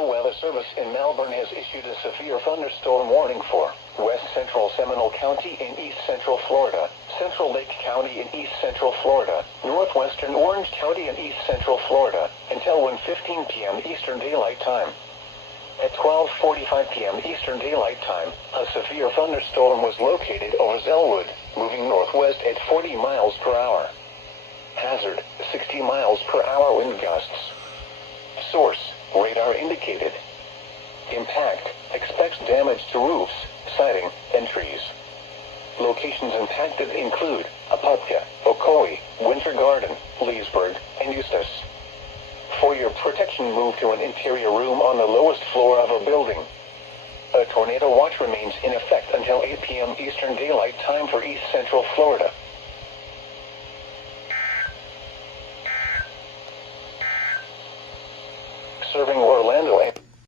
National Weather Service in Melbourne has issued a severe thunderstorm warning for West Central Seminole County in East Central Florida, Central Lake County in East Central Florida, Northwestern Orange County in East Central Florida, until 1:15 p.m. Eastern Daylight Time. At 12:45 p.m. Eastern Daylight Time, a severe thunderstorm was located over Zellwood, moving northwest at 40 miles per hour. Hazard, 60 miles per hour wind gusts. Source, radar indicated. Impact, expects damage to roofs, siding, and trees. Locations impacted include Apopka, Ocoee, Winter Garden, Leesburg, and Eustis. For your protection, move to an interior room on the lowest floor of a building. A tornado watch remains in effect until 8 p.m. Eastern Daylight Time for East Central Florida. Serving Orlando